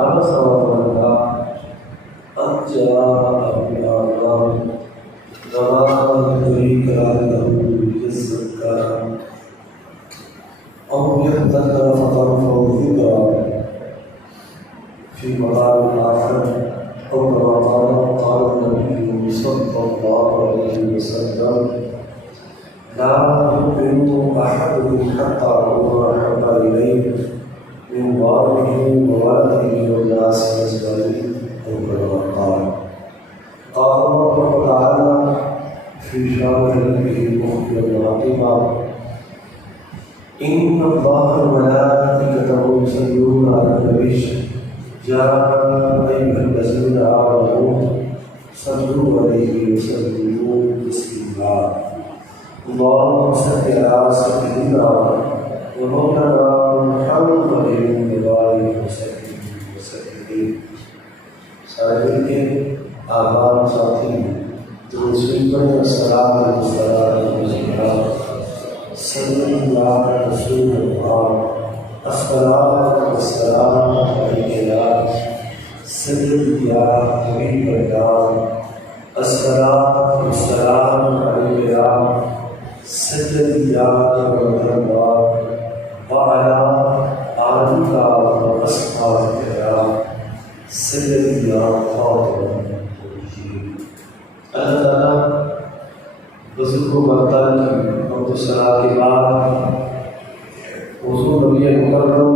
عبس وتولى أن جاءه الأعمى وما يدريك لعله يزكى أو يذكر فتنفعه الذكرى في مقام آخر أو كما قال النبي صلى الله عليه وسلم لا يؤمن أحدكم حتى أكون أحب إليه من والده وولده والناس أجمعين أو كما قال الله تعالى في شان نبيه مخبرا عظيما إن الله وملائكته يصلون على النبي يا أيها الذين آمنوا صلوا عليه وسلموا تسليما اللهم صل على سيدنا ومولانا محمد وآله وسلم سائل کے آباد ساتھی دوسری پر السلام علیکم صلی اللہ رسول اللہ السلام والسلام علیکہ سید یا حبیب اللہ السلام والسلام علیکہ سید یا رسول اللہ وعلا آلک و اصحابک سید یا خاتم اللہ تعالیٰ بزرگ و برتن کی اور صلاح کے بعد حضور نبی مکرم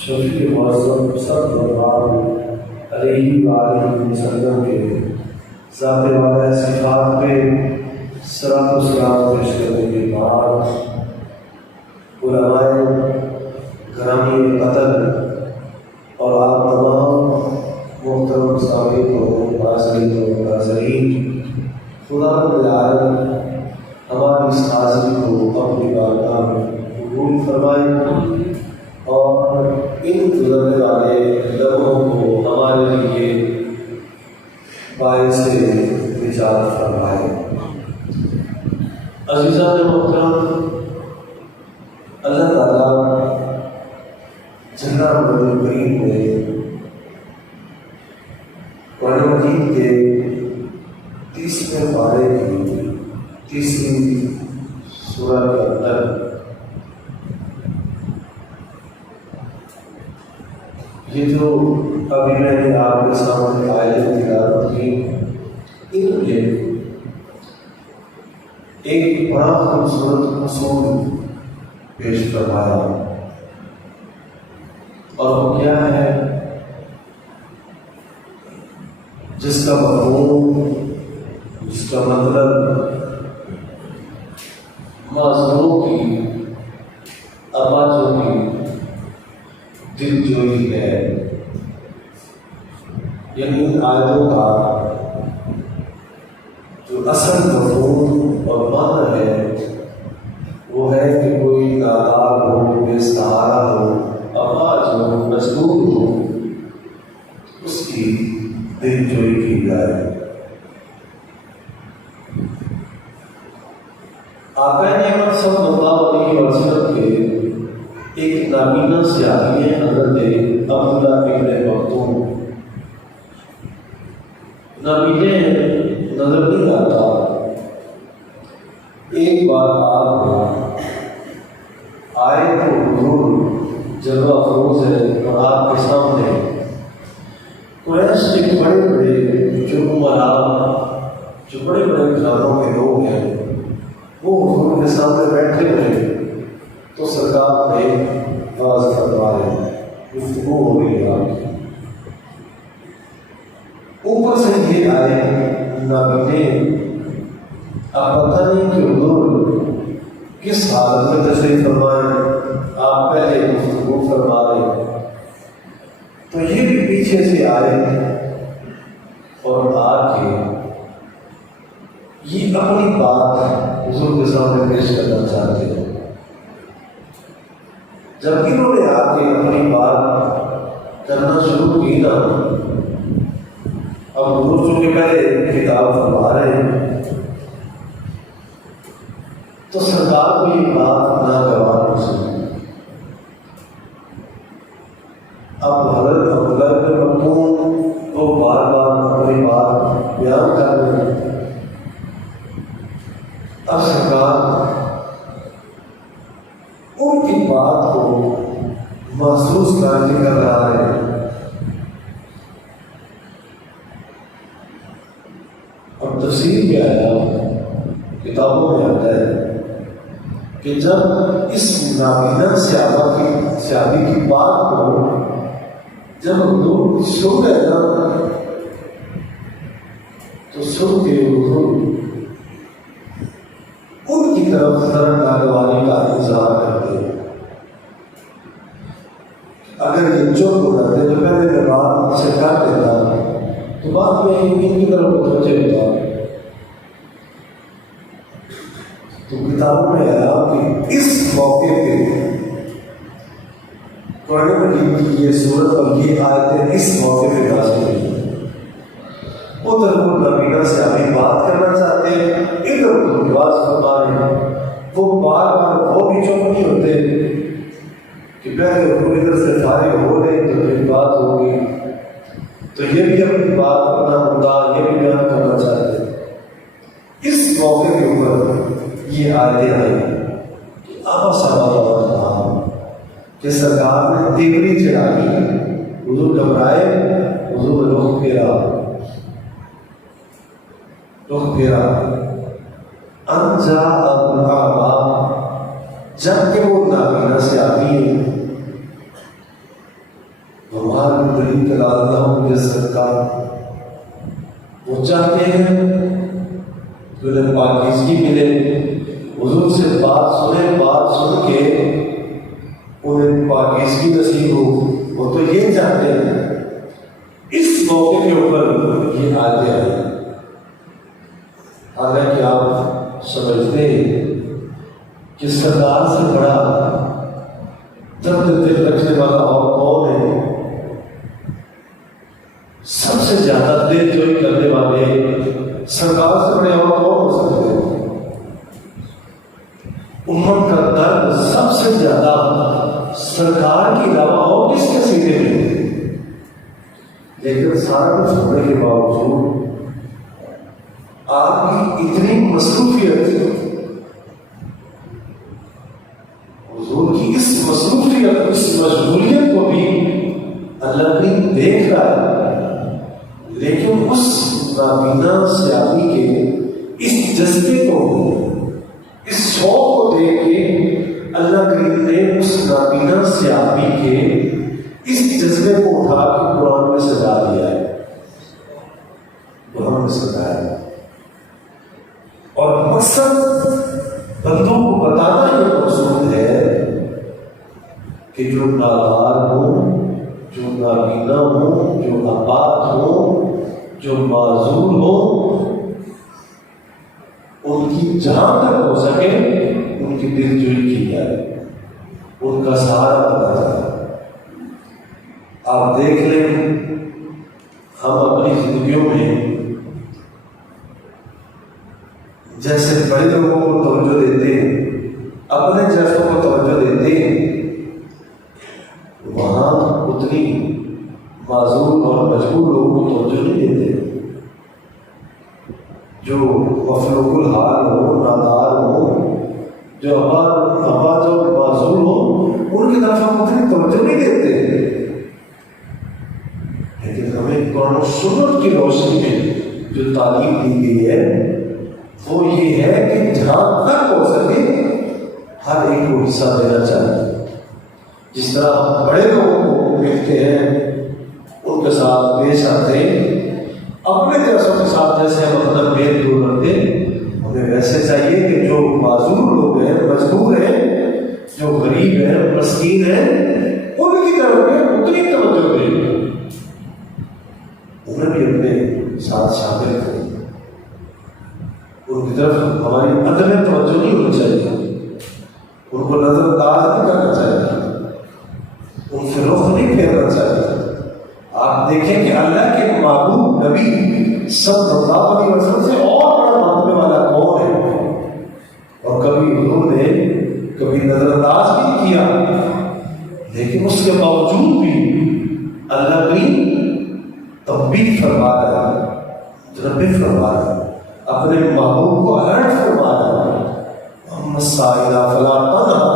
شفیع معظم صلی اللہ علیہ وآلہ وسلم کے ذات والا صفات پہ صلاۃ و سلام پیش کرنے کے بعد علماء گرامی قدر اور آپ تمام محترم سامعین و ناظرین خدا رب العالمین ہماری اس حاضری کو اپنی بارگاہ میں قبول فرمائے اور ان گزرنے والے لمحوں کو ہمارے لیے باعث نجات فرمائے۔ عزیزان محترم، اللہ تعالیٰ جل کریم نے قرآن مجید کے 30ویں پارے کی تیسری سورہ کے اندر یہ جو ابھی میں نے آپ کے سامنے آیتیں تلاوت کی ان میں ایک بڑا خوبصورت اصول پیش فرمایا اور وہ کیا ہے؟ جس کا مفہوم، جس کا مطلب معذوروں کی، اباجوں کی دل جوئی ہے، یعنی ان آیتوں کا جو اصل مفہوم اور معنی ہے وہ ہے کہ کوئی نادار ہو، بے سہارا ہو، اباج ہو، مظلوم ہو، اس کی دل جوئی کی جائے۔ آقا نعمت صلی اللہ علیہ وسلم کے ایک نابینا سیاحی ہیں حضرت عبداللہ ابن مکتوم۔ نابینے نظر نہیں آتا، ایک بار آپ آئے تو حضور جلوہ افروز ہے اور آپ کے سامنے قریش کے بڑے بڑے جو عمراء، جو بڑے بڑے گھرانوں کے لوگ ہیں وہ حضور کے سامنے بیٹھے ہوئے تو سرکار نے واضح فرما رہے ہیں، گفتگو ہو رہی ہے۔ اوپر سے یہ آئے نابینے، آپ پتہ نہیں کہ حضور کس حالت میں تشریف فرمائیں، آپ پہلے گفتگو فرما رہے ہیں تو یہ بھی پیچھے سے آئے اور آ کے یہ اپنی بات حضور کے سامنے پیش کرنا چاہتے ہیں۔ جب انہوں نے آ کے اپنی بات کرنا شروع کی نا، اب حضور چونکہ پہلے کتاب فرما رہے ہیں تو سرکار کو یہ بات ناگوار ہو سکی۔ اب حضرت عبداللہ برقرار ہے۔ اور تفسیر میں آیا، کتابوں میں آتا ہے کہ جب اس نابینا سیابی کی بات کو جب لوگ سن رہے نا تو سن کے حضور ان کی طرف ذرا ناگواری کا اظہار کرتے ہیں۔ اگر یہ چپ ہو جاتے تو پہلے میں بات سے کر دیتا تو بعد میں ان کی طرف متوجہ ہوتا۔ تو کتابوں میں آیا کہ اس موقع پہ قرآن مجید کی یہ صورت اور یہ آیتیں اس موقع پہ نازل ہوئی۔ ادھر وہ نابینا سے ابھی بات کرنا چاہتے ہیں، ادھر وہ بات فرما رہے ہیں۔ وہ بار بار وہ بھی چپ نہیں ہوتے کہ پہلے وہ ادھر سے فارغ ہو رہے تو پھر بات ہوگی، تو یہ بھی اپنی بات اپنا مدعا یہ بھی بیان کرنا چاہتے ہیں۔ اس موقع کے اوپر یہ آیتیں آئی کہ آبا صاحب کہ سرکار نے تیوری چڑھائی، حضور گھبرائے، حضور رخ پھیرا انجا ابنعبا، جب کہ وہ نابینا سے آتی ہے ہمارے بڑی کلالہ مجھے سرکار وہ چاہتے ہیں کہ انہیں پاکیزگی ملے، حضور سے بات سنے، بات سن کے انہیں پاکیزگی نصیب ہو، وہ تو یہ چاہتے ہیں۔ اس موقع کے اوپر یہ آیتیں آئی۔ حالانکہ آپ سمجھتے ہیں کہ سرکار سے بڑا درد دل رکھنے والا اور کون ہے؟ سب سے زیادہ دل جوئی کرنے والے سرکار سے بڑے اور کون ہو سکتے ہیں؟ امت کا درد سب سے زیادہ سرکار کے علاوہ اور کس کے سینے میں؟ لیکن سارا کچھ ہونے کے باوجود آپ کی اتنی مصروفیت، حضور کی اس مصروفیت، اس مشغولیت کو بھی اللہ بھی دیکھ رہا ہے، لیکن اس نابینا سیابی کے اس جذبے کو، اس شوق کو دیکھ کے اللہ کریم نے اس نابینا سیابی کے اس جذبے کو اٹھا کے قرآن میں سجا دیا ہے، قرآن میں سجایا ہے۔ اور مقصد بندوں کو بتانا یہ مقصود ہے کہ جو نادار ہوں، جو نابینا ہوں، جو آباد ہوں، جو معذور ہوں، ان کی جہاں تک ہو سکے ان کی دل جوئی کی جائے، ان کا سہارا بنا جائے۔ آپ دیکھ لیں، ہم اپنی زندگیوں میں جیسے بڑے لوگوں کو توجہ دیتے ہیں، اپنے جیسوں کو توجہ دیتے ہیں، وہاں اتنی معذور اور مجبور لوگوں کو توجہ نہیں دیتے۔ جو مفلوق الحال ہو، نادار ہو، جو آباد اور معذور ہو، ان کی طرف ہم اتنی توجہ نہیں دیتے۔ لیکن ہمیں قرآن و سنت کی روشنی میں جو تعلیم دی گئی ہے وہ یہ ہے کہ جہاں تک ہو سکے ہر ایک کو حصہ دینا چاہیے۔ جس طرح بڑے لوگوں کو ملتے ہیں، ان کے ساتھ پیش آتے ہیں، اپنے جیسوں کے ساتھ جیسے ہم اپنا میل دور رکھتے ہیں، ہمیں ویسے چاہیے کہ جو معذور لوگ ہیں، مجبور ہیں، جو غریب ہیں، مسکین ہیں، ان کی طرف میں اتنی توجہ دیں، انہیں بھی اپنے ساتھ شامل کریں۔ ان کی طرف ہماری عدم توجہ نہیں ہونی چاہیے، ان کو نظر انداز نہیں کرنا چاہیے، ان سے رخ نہیں پھیرنا چاہیے۔ آپ دیکھیں کہ اللہ کے محبوب نبی صلی اللہ علیہ وسلم سے اور بڑا مرتبے والا کون ہے؟ اور کبھی حضور نے کبھی نظر انداز بھی نہیں کیا، لیکن اس کے باوجود بھی اللہ کی تنبیہ فرما رہا ہے، تنبیہ فرما رہا ہے، اپنے محبوب کو الرٹ فرما رہا ہے۔ محمد سائلہ فلا تنہا،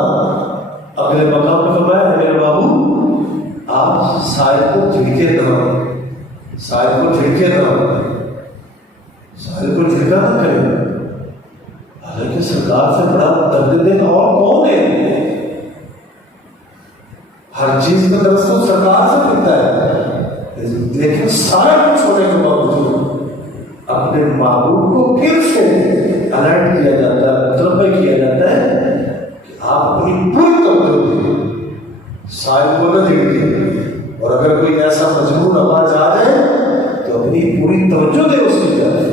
اگلے مقام پر فرمایا میرے محبوب آپ سائل کو جھڑکے نہ، سائل کو جھڑکے نہ، سائل کو جھڑکا نہ کریں۔ حالانکہ سرکار سے بڑا درد دل اور کون ہے؟ ہر چیز کا درد تو سرکار سے ملتا ہے، لیکن سارا کچھ ہونے کے باوجود اپنے محبوب کو پھر سے الرٹ کیا جاتا ہے، متنبہ کیا جاتا ہے کہ آپ اپنی پوری توجہ دیں، سائل کو نہ جھڑکیں، اور اگر کوئی ایسا مجبور آواز آ جائے تو اپنی پوری توجہ دے اس کی جانب۔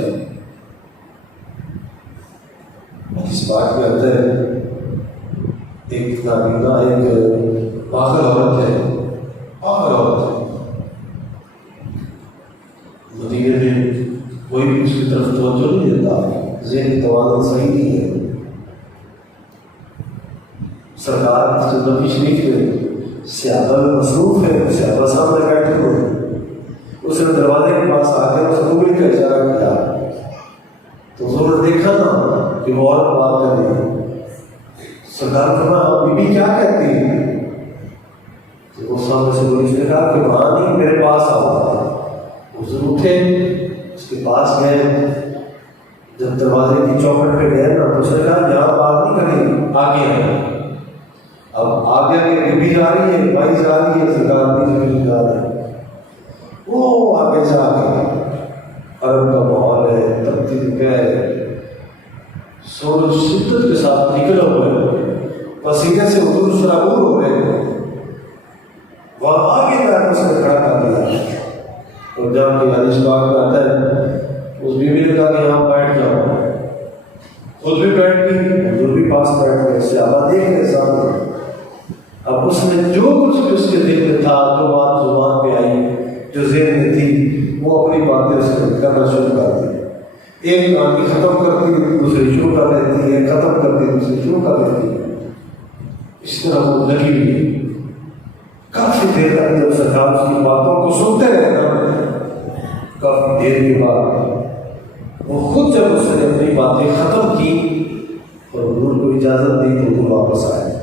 اس بات میں آتا ہے ایک نابینا، ایک پاگل عورت ہے، پاگل عورت ہے، مدینے میں کوئی بھی اس کی طرف توجہ نہیں دیتا، ذہنی توازن صحیح نہیں ہے۔ سرکار سے نبی شریف میں صحابہ میں مصروف ہے، صحابہ سامنے بیٹھے ہوئے، اس نے دروازے کے پاس آ کر اس انگلی کا اشارہ کیا تو حضور نے دیکھا نا کہ وہ عورت بات کر رہی ہے۔ سرکار فرمایا بی بی کیا کہتی ہے؟ تو وہ سامنے سے بولی، اس نے کہا کہ وہاں نہیں، میرے پاس آؤ۔ حضور اٹھے، اس کے پاس گئے، جب دروازے کی چوکھٹ پہ گئے نا تو اس نے کہا یہاں بات نہیں کرنی، آگے ہے۔ اب آگے کے بی بی جا رہی ہے، بھائی جا رہی ہے، سرکار بھی جا رہی ہے، وہ آگے جا کے عرب کا ماحول ہے، تبدیل ہے، سورج شدت کے ساتھ نکلے ہوئے، پسینے سے حضور سرابور ہو رہے، وہاں آگے جا کے اس نے کھڑا کر دیا۔ اور جب کہ حدیث پاک میں آتا ہے اس بیوی نے کہا کہ یہاں بیٹھ جاؤ، خود بھی بیٹھ گئی، حضور بھی پاس بیٹھ گئے، صحابہ دیکھ رہے سامنے۔ اب اس نے جو کچھ بھی اس کے دل میں تھا، جو بات زبان پہ آئی، جو ذہن میں تھی، وہ اپنی باتیں اس نے کرنا شروع کر دی۔ ایک کہانی ختم کرتی دوسری شروع کر دیتی ہے، ختم کرتی دوسری شروع کر دیتی ہے، اس طرح وہ لگی ہوئی کافی دیر تک۔ جب سرکار اس کی باتوں کو سنتے رہے نا، کافی دیر کے بعد وہ خود جب اس نے اپنی باتیں ختم کی اور حضور کو اجازت دی تو وہ واپس آئے۔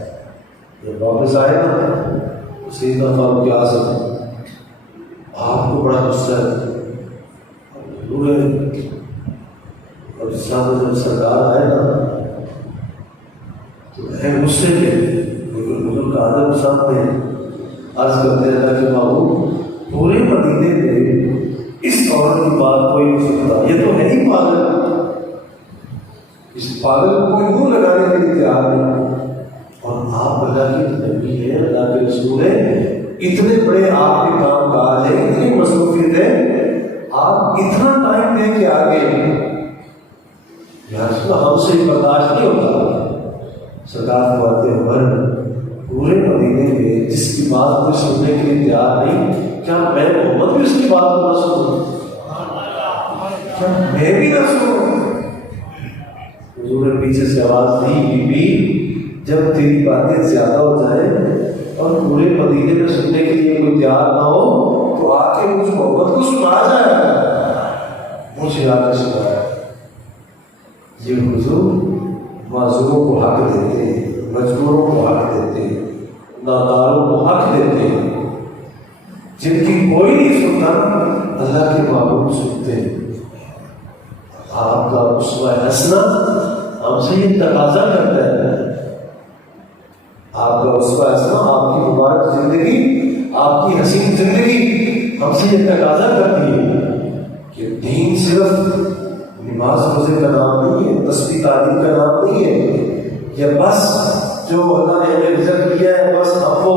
جب واپس آئے نا تو سیدنا فاروق اعظم آپ کو بڑا غصہ ہے، اور سامنے جب سرکار آئے نا تو ہے غصے میں، لیکن حضور کا ادب سامنے عرض کرتے رہا کہ محبوب پورے مدینے میں اس عورت کی بات کوئی نہیں سنتا، یہ تو ہے ہی پاگل، اس پاگل کو کوئی منہ لگانے کے لیے تیار نہیں، اور آپ اللہ کی نبی ہیں، اللہ کے رسول ہیں، اتنے بڑے آپ کے کام کاج ہیں، اتنی مصروفیت ہے، آپ اتنا ٹائم دے کے آگے ہم سے برداشت نہیں ہوتا۔ سرکار فرماتے ہیں پورے مدینے میں جس کی بات کو سننے کے لیے تیار نہیں، کیا میں محمد بھی اس کی بات کو نہ سنوں؟ کیا میں بھی نہ سنوں؟ حضور نے پیچھے سے آواز دی، بی بی جب تیری باتیں زیادہ ہو جائیں اور پورے مدینے میں سننے کے لیے کوئی تیار نہ ہو تو آ کے مجھ محمد کو سنا جائے، مجھے آ کے سنایا۔ یہ حضور معذوروں کو حق دیتے ہیں، مجبوروں کو حق دیتے ہیں، ناداروں کو حق دیتے ہیں، جن کی کوئی نہیں سنتا اللہ کے محبوب سنتے ہیں۔ آپ کا اسوہ حسنہ ہم سے یہ تقاضا کرتا ہے، آپ کا اسوہ حسنہ، آپ کی مبارک زندگی، آپ کی حسین زندگی ہم سے یہ تقاضا کرتی ہے کہ دین صرف نماز روزے کا نام نہیں ہے، تسبیح تعلیم کا نام نہیں ہے، یا بس جو اللہ نے ہمیں رزق دیا ہے بس ہم وہ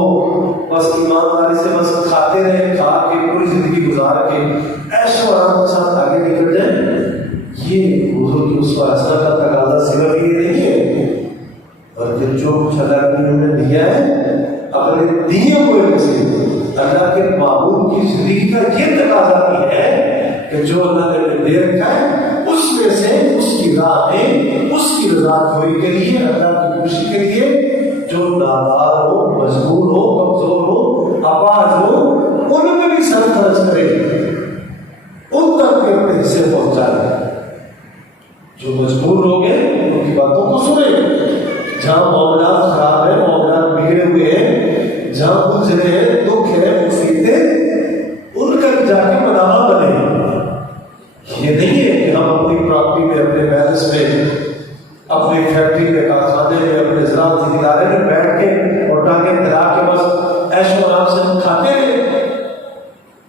بس ایمانداری سے بس کھاتے رہیں، کھا کے پوری زندگی گزار کے عیش و آرام کے ساتھ آگے نکل جائیں۔ یہ حضور کی اسوہ حسنہ کا تقاضا صرف یہ نہیں ہے، بلکہ جو کچھ اللہ نے ہمیں دیا ہے اپنے دیے ہوئے سے اللہ کے محبوب کی زندگی کا یہ تقاضا بھی ہے کہ جو اللہ نے ہمیں دے رکھا ہے اس میں سے اس کی راہ میں اس کی رضا خوری کے لیے، اللہ کی خوشی کے لیے، جو نادار ہو، مجبور ہو، کمزور ہو، اپاہج ہو، ان میں بھی سر خرچ کرے، ان تک بھی اپنے حصے پہنچائے۔ جو مجبور ہو گئے ان کی باتوں کو سنے، جہاں معاملات خراب ہیں، معاملات بگڑے ہوئے ہیں، جہاں کچھ ہیں، دکھ ہے،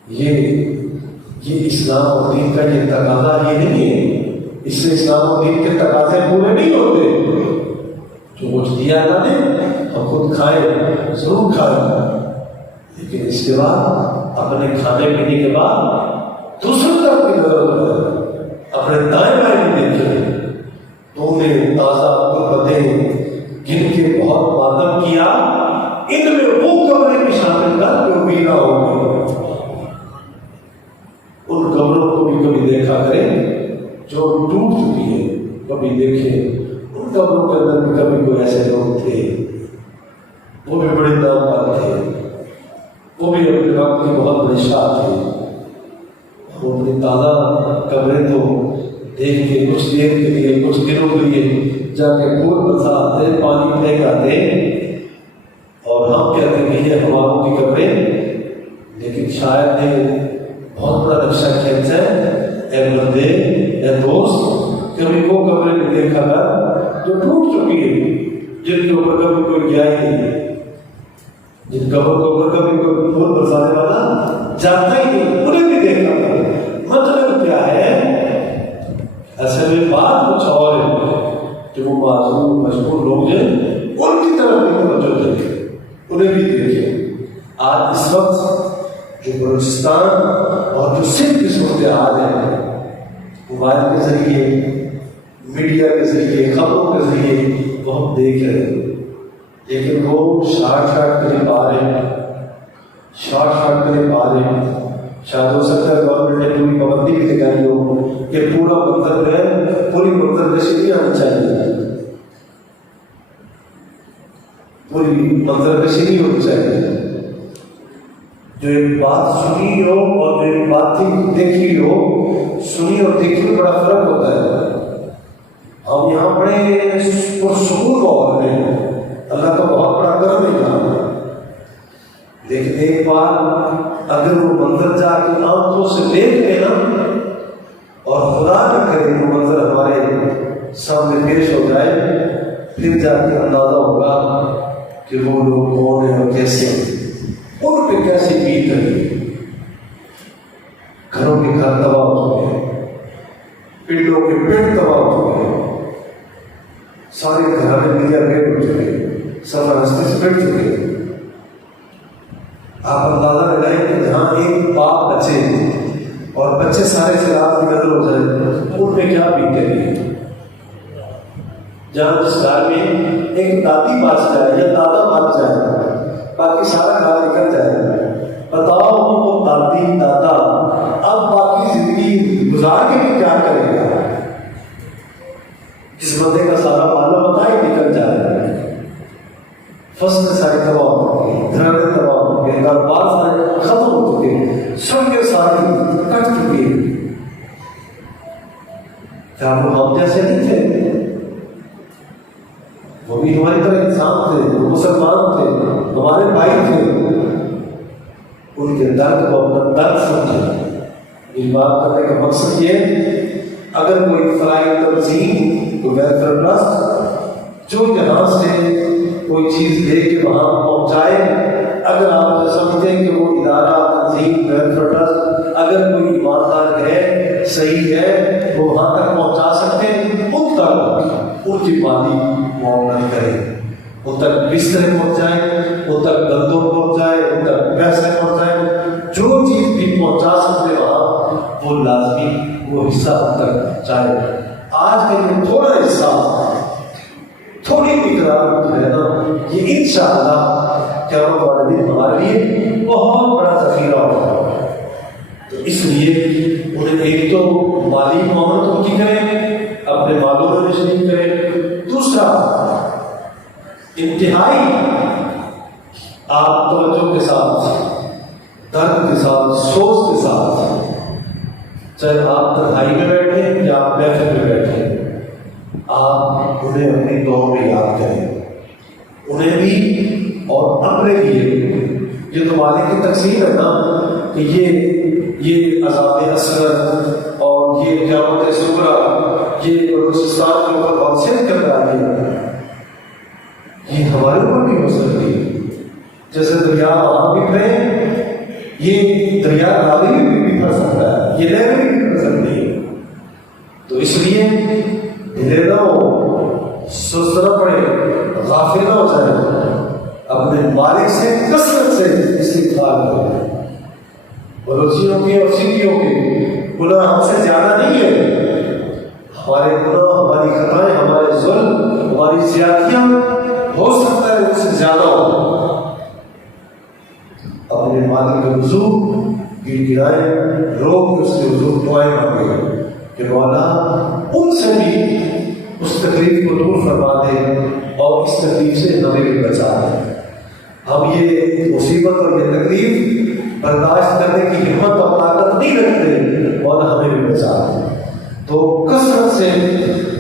یہ اسلام اور دین کا یہ تقاضا یہ نہیں ہے، اس سے اسلام اور دین کے تقاضے پورے نہیں ہوتے۔ جو کچھ دیا اللہ نے ہم خود کھائیں، ضرور کھائیں، لیکن اس کے بعد اپنے کھانے پینے کے بعد دوسروں طرف کی نظر کریں، اپنے دائیں بائیں میں دیکھیں۔ تو نے تازہ قربتیں جن کے بہت ماتم کیا، ان میں وہ قبریں بھی شامل کر جو بھی نہ ہوگی۔ ان قبروں کو بھی کبھی دیکھا کریں جو ٹوٹ چکی ہے، کبھی دیکھیں ان قبروں کے اندر بھی کبھی کوئی ایسے لوگ تھے، وہ بھی بڑے نام پر تھے، وہ بھی اپنے وقت کی بہت بڑی شاہ تھے۔ ہم اپنی تازہ قبریں تو دیکھ کے کچھ دیر کے لیے، کچھ دنوں کے لیے جا کے پھول برساتے، پانی پھینک آتے، اور ہم کہتے ہیں کہ یہ ہماروں کی قبریں، لیکن شاید نے بہت بڑا نقشہ کھینچا ہے۔ اے بندے، اے دوست، کبھی وہ قبریں نہیں دیکھا گا جو ٹوٹ چکی ہے، جن کے اوپر کبھی کوئی گیا ہی نہیں، جن قبروں کے اوپر کبھی کوئی پھول برسانے والا جاتا ہی نہیں، انہیں بھی دیکھا گا۔ مطلب کیا ہے؟ ایسے میں بات کچھ اور ہے کہ وہ معذور مشہور لوگ ہیں، ان کی طرف بھی توجہ دیں، انہیں بھی دیکھیں۔ آج اس وقت جو بلوچستان اور جو سندھ کی صورتحال ہے، موبائل کے ذریعے، میڈیا کے ذریعے، خبروں کے ذریعے وہ ہم دیکھ رہے ہیں، لیکن وہ شارٹ کے لیے پا رہے ہیں، شارٹ کے لیے پا رہے ہیں۔ شاید ہو سکتا ہے گورنمنٹ نے پوری پابندی بھی لگائی ہو کہ پورا منظر جو ہے، پوری منظر نشی نہیں آنی چاہیے، پوری منظر نشی نہیں ہونی چاہیے۔ جو ایک بات سنی ہو اور جو ایک بات دیکھی ہو، سنی اور دیکھی میں بڑا فرق ہوتا ہے۔ ہم یہاں بڑے پرسکون ماحول میں ہیں، اللہ کا بہت بڑا کرم ہے یہاں، لیکن ایک بار اگر وہ منظر جا کے آنکھوں سے دیکھ لینا اور خدا نہ کرے وہ منظر ہمارے سامنے پیش ہو جائے، پھر جا کے اندازہ ہوگا کہ وہ لوگ کون ہیں اور کیسے ہیں، ان پہ کیسی بیت ہے۔ گھروں کے گھر تباہ ہو چکے ہیں، پنڈوں کے پنڈ تباہ ہو چکے ہیں، سارے گھرانے ملیا بیٹ ہو چکے ہیں، سفر ہستی سے بیٹھ چکے ہیں۔ آپ اندازہ لگائیں کہ جہاں ایک باپ بچے اور بچے سارے سیلاب کی نظر ہو جائے، ان پہ کیا بیتے گی؟ جہاں جس گھر میں ایک دادی بچ جائے یا دادا بچ جائے، باقی سارا گھر نکل جائے، بتاؤ وہ دادی دادا اب باقی زندگی گزار کے بھی کیا کرے گا؟ جس بندے کا سارا مالا ہوتا ہے نکل جائے، فصلیں ساری تباہ ہو چکی، گھرانے تباہ ہو چکے، کاروبار سارے ختم ہو چکے، سڑکیں ساری کٹ چکی ہیں۔ کیا وہ ہم جیسے نہیں تھے؟ وہ بھی ہماری طرح انسان تھے، وہ مسلمان تھے، ہمارے بھائی تھے، ان کے درد کو اپنا درد سمجھے۔ اس بات کرنے کا مقصد یہ، اگر کوئی فلاحی تنظیم، کوئی ویلفیئر ٹرسٹ جو یہاں سے کوئی چیز دے کے وہاں پہنچائے، اگر آپ سمجھتے ہیں کہ وہ ادارہ، تنظیم، ویلفیئر ٹرسٹ اگر کوئی ایماندار ہے، صحیح ہے، وہ وہاں تک پہنچا سکتے ہیں، ان تک ان کی مالی معاونت کریں، ان تک بسترے پہنچائیں، ان تک گندم پہنچائیں، ان تک پیسے پہنچائیں، جو چیز بھی پہنچا سکتے وہاں وہ لازمی وہ حصہ ان تک پہنچائے۔ آج کے لیے تھوڑا حصہ، تھوڑی مقدار جو ہے نا، یہ انشاءاللہ قیامت والے دن ہمارے لیے بہت بڑا ذخیرہ ہوگا۔ تو اس لیے انہیں ایک تو مالی معاونت ان کی کریں، اپنے مالوں میں شریک کریں، دوسرا انتہائی آپ توجہ کے ساتھ، درد کے ساتھ، سوچ کے ساتھ، چاہے آپ تنہائی میں بیٹھیں یا آپ محفل میں بیٹھیں، آپ انہیں اپنی دعاؤں میں یاد کریں، انہیں بھی اور اپنے لیے۔ یہ تو مالک کی تقسیم ہے نا کہ یہ عذاب اصغر اور یہ قیامت صغری، یہ بلوچستان کے اوپر واقعیت کر رہا ہے، یہ ہمارے اوپر بھی ہو سکتی ہے۔ جیسے دریا وہاں بھی بہے، یہ دریا نالی میں بھی پھنس سکتا ہے، یہ لہر بھی پھنس سکتی ہے. تو اس لیے ڈھیلے نہ ہو، سست نہ پڑے، غافل نہ ہو جائے، اپنے مالک سے کثرت سے استغفار کریں. بلوچیوں کے اور سکھیوں کے گناہ ہم سے زیادہ نہیں ہے. ہمارے گناہ، ہماری خطائیں، ہمارے ظلم، ہماری زیادتیاں ہو سکتا ہے اس سے زیادہ ہو. اپنے مالک کے حضور گڑ گڑائیں، رو کے اس کے حضور دعائیں مانگے کہ مولا ان سے بھی اس تکلیف کو دور فرما دے اور اس تکلیف سے ہمیں بھی بچا دے. ہم یہ مصیبت اور یہ تکلیف برداشت کرنے کی ہمت اور طاقت نہیں رکھتے، مولا ہمیں بھی بچا دے. تو کثرت سے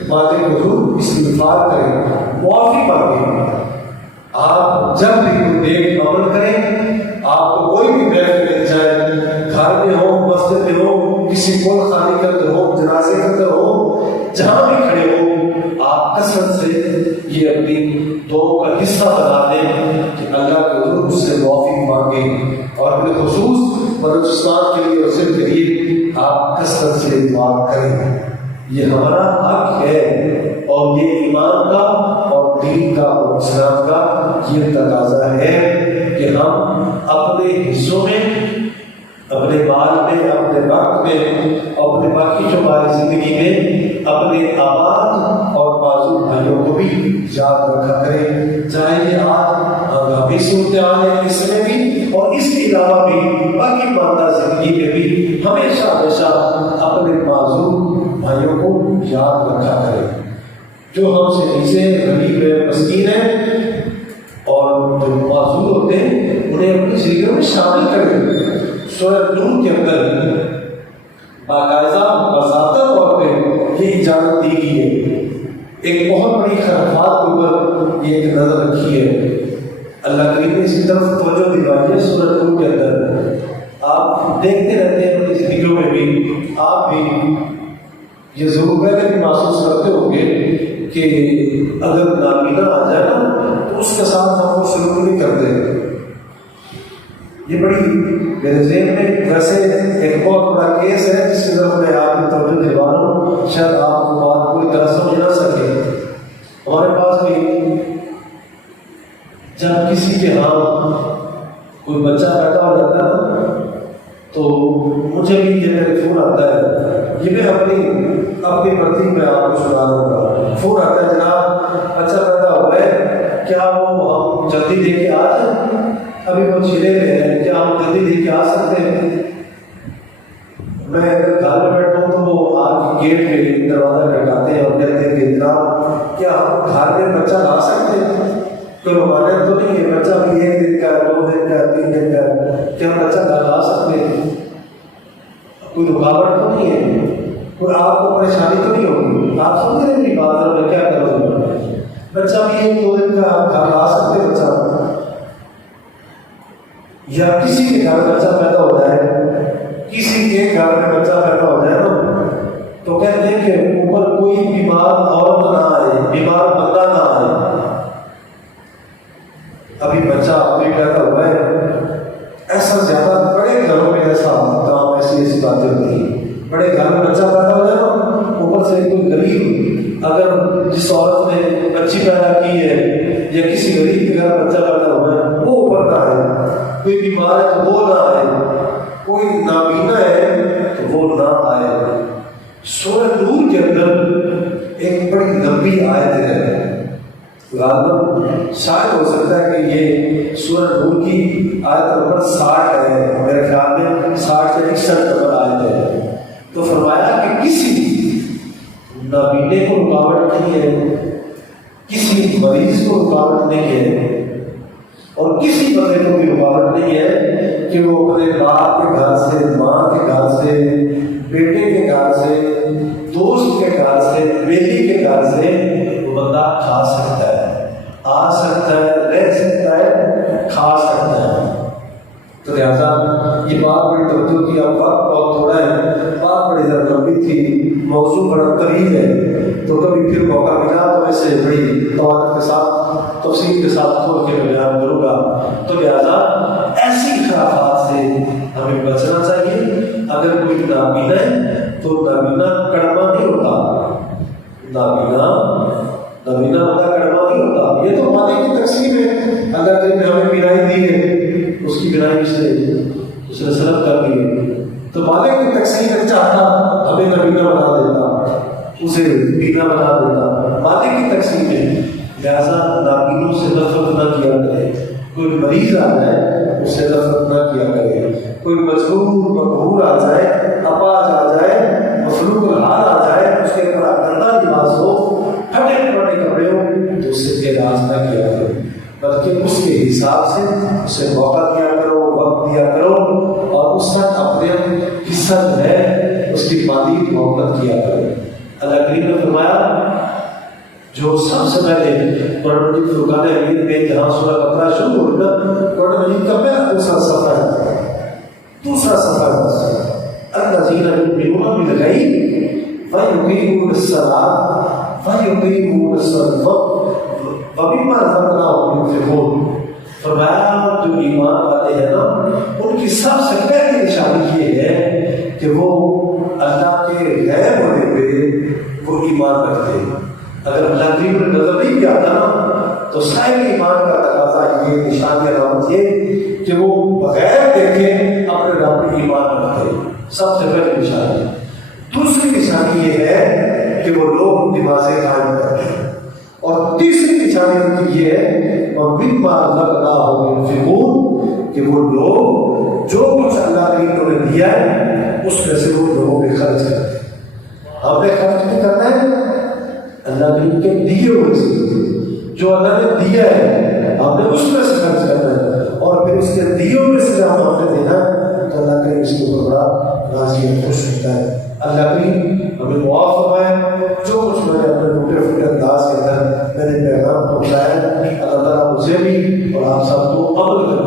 مالک کے حضور استغفار کریں، معافی مانگیں. آپ جب بھی کوئی نیک عمل کریں، آپ کو کوئی بھی محفل مل جائے، گھر میں ہو، مسجد میں ہو، کسی کو خالی کرتے ہو، جنازے کرتے ہو، جہاں بھی کھڑے ہو، آپ کثرت سے یہ اپنی دعاؤں کا حصہ بنا دیں کہ اللہ کے حضور اس سے معافی مانگیں. اور اپنے خصوص بلوچستان کے لیے اور سندھ کے لیے آپ کثرت سے دعا کریں. یہ ہمارا حق ہے اور یہ ایمان کا اور دین کا اور اسلام کا یہ تقاضا ہے کہ ہم اپنے حصوں میں، اپنے مال میں، اپنے وقت میں، اپنے باقی جو ہماری زندگی میں اپنے آباد اور معذور بھائیوں کو بھی یاد رکھا کریں. چاہے یہ آج ہنگامی صورتحال ہے اس میں بھی، اور اس کے علاوہ بھی باقی ماندہ زندگی میں بھی ہمیشہ ہمیشہ اپنے معذور بھائیوں کو یاد رکھا کریں. جو ہم سے نیچے غریب ہے، مسکین ہے اور جو معذور ہوتے ہیں انہیں اپنی زندگیوں میں شامل کریں. سورہ نور کے اندر باقاعدہ باضابطہ طور پہ یہ اجازت دی گئی ہے. ایک بہت بڑی خرافات کے اوپر یہ ایک نظر رکھی ہے. اللہ کریم نے اس کی طرف توجہ دلائی ہے. سورہ نور کے اندر آپ دیکھتے رہتے ہیں اپنی زندگیوں میں بھی، آپ بھی یہ ضرور پہلے بھی محسوس کرتے ہوں گے کہ اگر نابینا آ جائے نا تو اس کے ساتھ ہم وہ شروع نہیں کرتے. یہ بڑی میرے ذہن میں ویسے ایک بہت بڑا کیس ہے جس کی طرف میں آپ کی توجہ دلوا رہا ہوں. شاید آپ کو بات پوری طرح سمجھ نہ سکے. ہمارے پاس بھی جب کسی کے ہاں کوئی بچہ پیدا ہو جاتا ہے تو مجھے بھی یہ میرے فون آتا ہے. یہ میں اپنی مرضی میں آپ کو سنا رہا ہوں. فون آتا ہے، جناب بچہ پیدا ہوا ہے، کیا وہ ہم جلدی دے کے آ جائیں؟ ابھی وہ چھلے میں ہے، کیا ہم جلدی دے کے آ سکتے ہیں؟ میں گھر میں بیٹھا ہوں تو وہ آپ کی گیٹ پہ دروازہ کھٹکاتے ہیں اور کہتے ہیں کہ جناب کیا ہم گھر میں بچہ لا سکتے ہیں؟ کوئی ممانعت تو نہیں ہے، بچہ بھی 1 دن کا، 2 دن کا، 3 دن کا، کیا ہم بچہ گھر لا سکتے ہیں؟ کوئی رکاوٹ تو نہیں ہے، کوئی آپ کو پریشانی تو نہیں ہوگی؟ آپ سمجھ رہے ہیں میری بات؟ میں کیا کروں گا؟ بچہ بھی 1-2 دن کا گھر لا سکتے بچہ، یا کسی کے گھر میں بچہ پیدا ہو جائے، کسی کے گھر میں بچہ پیدا ہو جائے نا تو کہتے ہیں کہ اوپر کوئی بیمار عورت نہ آئے، بیمار بندہ نہ آئے. ابھی بچہ ابھی پیدا ہوا ہے، ایسا زیادہ بڑے گھروں میں ایسا کام، ایسی باتیں ہوتی ہیں. بڑے گھر میں بچہ پیدا ہو جائے نا، اوپر سے کوئی غریب، اگر جس عورت نے بچی پیدا کی ہے یا کسی غریب کے گھر بچہ پیدا ہوا ہے وہ اوپر نہ آئے. کوئی بیمار ہے تو وہ نہ آئے، کوئی نابینا ہے تو وہ نہ آئے. سورہ نور کے اندر ایک بڑی لمبی آیت ہے، غالباً شاید ہو سکتا ہے کہ یہ سورہ نور کی آیت نمبر 60 ہے، میرے خیال میں 60 سے 61 نمبر آیت ہے. تو فرمایا کہ کسی نابینے کو رکاوٹ نہیں ہے، کسی مریض کو رکاوٹ نہیں ہے، اور کسی بندے کو بھی رکاوٹ نہیں ہے کہ وہ اپنے باپ کے گھر سے، ماں کے گھر سے، بیٹے کے گھر سے، دوست کے گھر سے، بیٹی کے گھر سے وہ بندہ کھا سکتا ہے، آ سکتا ہے، رہ سکتا ہے، کھا سکتا ہے. تو لہٰذا یہ بات بڑی توجہ کی. اب وقت بہت تھوڑا ہے، بات بڑی زیادہ لمبی تھی، موضوع بڑا قریب ہے، تو کبھی پھر موقع ملا تو ایسے بڑی توجہ کے ساتھ، تفصیل کے ساتھ کھول کے میں بیان کروں گا. تو لہٰذا ایسی خرافات سے ہمیں بچنا چاہیے. اگر کوئی نابینا ہے تو نابینا کڑوا نہیں ہوتا، نابینا بندہ کڑوا نہیں ہوتا. یہ تو مانے کی تقسیم ہے. اللہ تعالیٰ نے ہمیں بینائی دی ہے، اس کی بینائی اس نے سلب کر دی ہے، تو مالک کی تقسیم میں چاہتا ہمیں نابینا بنا دیتا، اسے بینا بنا دیتا. مالک کی تقسیم میں لہٰذا نابینوں سے نفرت نہ کیا کرے. کوئی مریض آ جائے اس سے نفرت نہ کیا کرے. کوئی مجبور مقہور آ جائے، اپاہج آ جائے، مفلوق الحال آ جائے، اس کے بڑا گندا لباس ہو، پھٹے پٹے کپڑے ہو، تو اس سے اعراض نہ کیا کرو، بلکہ اس کے حساب سے اسے موقع دیا کرو، وقت دیا کرو، اور اس کا اپنے حصہ جو ہے اس کی مالی محبت کیا کرو. اللہ کریم نے فرمایا جو سب سے پہلے قرآن مجید فرقان حمید میں جہاں سورہ بقرہ شروع ہو رہا ہے، قرآن مجید کا پہلا دوسرا صفحہ ہے. الذین یؤمنون بالغیب ویقیمون الصلاۃ ویقیمون الصلاۃ ومما رزقناہم ينفقون. فرمایا جو ایمان والے ہیں نا، ان کی سب سے پہلی نشانی یہ ہے کہ وہ اللہ کے غیب ہونے پہ وہ ایمان رکھتے ہیں. اگر اللہ کریم نے نظر نہیں کیا تھا نا تو صاحب ایمان کا تقاضا یہ، نشان علامت یہ کہ وہ بغیر دیکھے اپنے رب پہ ایمان رکھتے. سب سے پہلی نشانی. دوسری نشانی یہ ہے کہ وہ لوگ نمازیں قائم کرتے ہیں. اور تیسری نشانی ان کی یہ ہے وَمِمَّا رَزَقْنَاهُمْ يُنْفِقُونَ کہ وہ لوگ جو کچھ اللہ کریم نے دیا ہے اس میں سے وہ لوگوں پہ خرچ کرتے ہیں. ہم نے خرچ نہیں کرنا ہے اللہ کریم کے دیے ہوئے سے، جو اللہ نے دیا ہے ہم نے اس میں سے خرچ کرنا ہے، اور پھر اس کے دیوں میں سے جب ہم نے دینا ہے تو اللہ کریم اس کے اوپر بڑا راضی اور خوش ہوتا ہے. اللہ کریم ہمیں معاف فرمائے. جو کچھ میں نے اپنے ٹوٹے پھوٹے انداز کے اندر میں نے پیغام پہنچایا، اللہ تعالیٰ مجھے بھی اور آپ سب کو عمل کرنے